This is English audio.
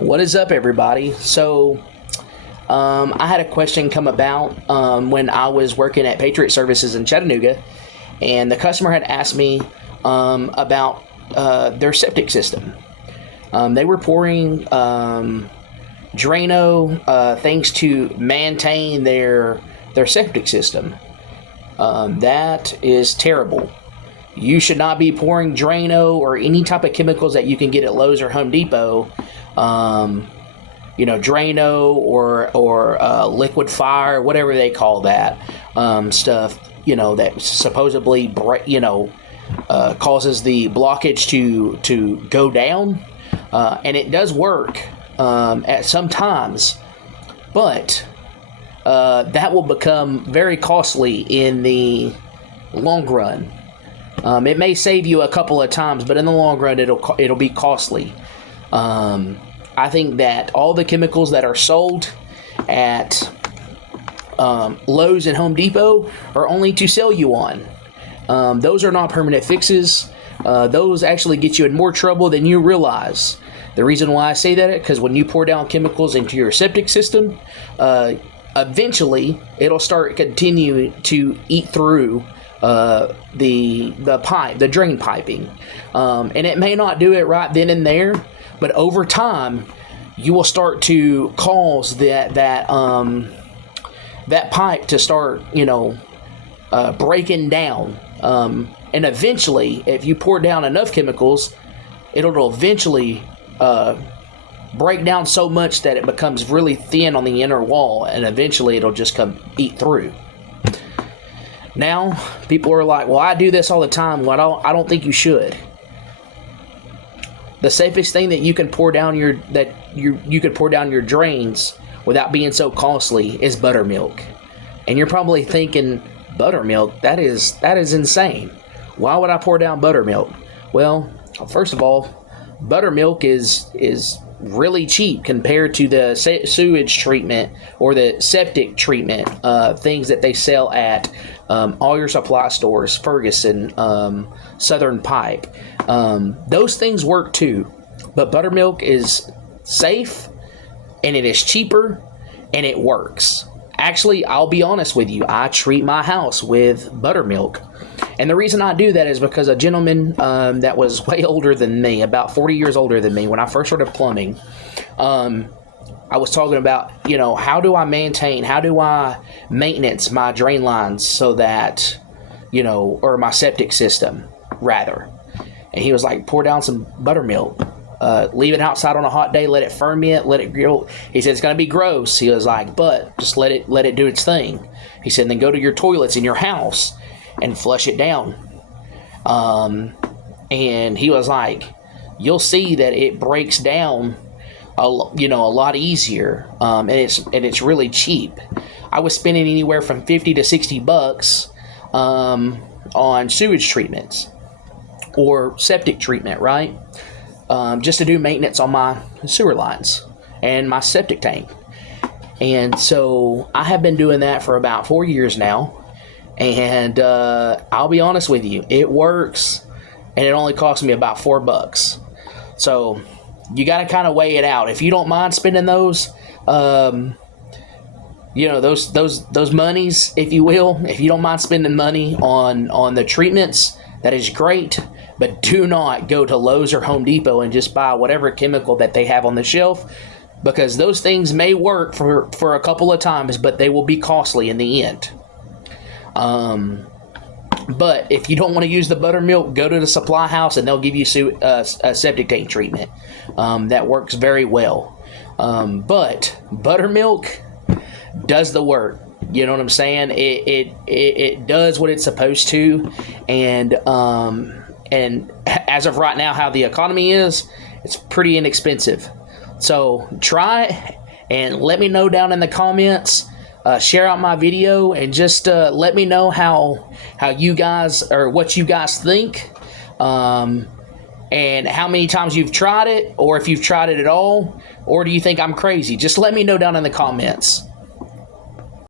What is up, everybody? I had a question come about when I was working at Patriot Services in Chattanooga, and the customer had asked me about their septic system. They were pouring Drano things to maintain their septic system. That is terrible. You should not be pouring Drano or any type of chemicals that you can get at Lowe's or Home Depot. Drano or liquid fire, whatever they call that stuff. That supposedly causes the blockage to go down, and it does work at some times, but that will become very costly in the long run. It may save you a couple of times, but in the long run, it'll be costly. I think that all the chemicals that are sold at Lowe's and Home Depot are only to sell you on. Those are not permanent fixes. Those actually get you in more trouble than you realize. The reason why I say that is because when you pour down chemicals into your septic system, eventually it'll start continuing to eat through the pipe, the drain piping, and it may not do it right then and there, but over time you will start to cause that pipe to start breaking down, and eventually, if you pour down enough chemicals, it'll eventually break down so much that it becomes really thin on the inner wall, and eventually it'll just come eat through. Now, people are like, well, I do this all the time. Well, I don't think you should. The safest thing that you can pour down you could pour down your drains without being so costly is buttermilk. And you're probably thinking, buttermilk? That is insane. Why would I pour down buttermilk? Well, first of all, buttermilk is really cheap compared to the sewage treatment or the septic treatment things that they sell at all your supply stores, Ferguson, Southern Pipe. Those things work too, but buttermilk is safe, and it is cheaper, and it works. Actually, I'll be honest with you, I treat my house with buttermilk. And the reason I do that is because a gentleman that was way older than me, about 40 years older than me, when I first started plumbing, I was talking about, how do I maintenance my drain lines so that, or my septic system, rather. And he was like, pour down some buttermilk. Leave it outside on a hot day, let it ferment, let it grill. He said, it's going to be gross. He was like, but just let it do its thing. He said, then go to your toilets in your house and flush it down. And he was like, you'll see that it breaks down a lot easier, and it's really cheap. I was spending anywhere from $50 to $60 on sewage treatments or septic treatment, right? Just to do maintenance on my sewer lines and my septic tank. And so I have been doing that for about 4 years now. And I'll be honest with you, it works, and it only cost me about $4. So you got to kind of weigh it out. If you don't mind spending those, those monies, if you will, if you don't mind spending money on the treatments, that is great. But do not go to Lowe's or Home Depot and just buy whatever chemical that they have on the shelf, because those things may work for a couple of times, but they will be costly in the end. But if you don't want to use the buttermilk, go to the supply house and they'll give you a septic tank treatment that works very well. But buttermilk does the work. You know what I'm saying? It does what it's supposed to, and as of right now, how the economy is, it's pretty inexpensive. So try it and let me know down in the comments. Share out my video and just let me know how you guys, or what you guys think, and how many times you've tried it, or if you've tried it at all, or do you think I'm crazy? Just let me know down in the comments.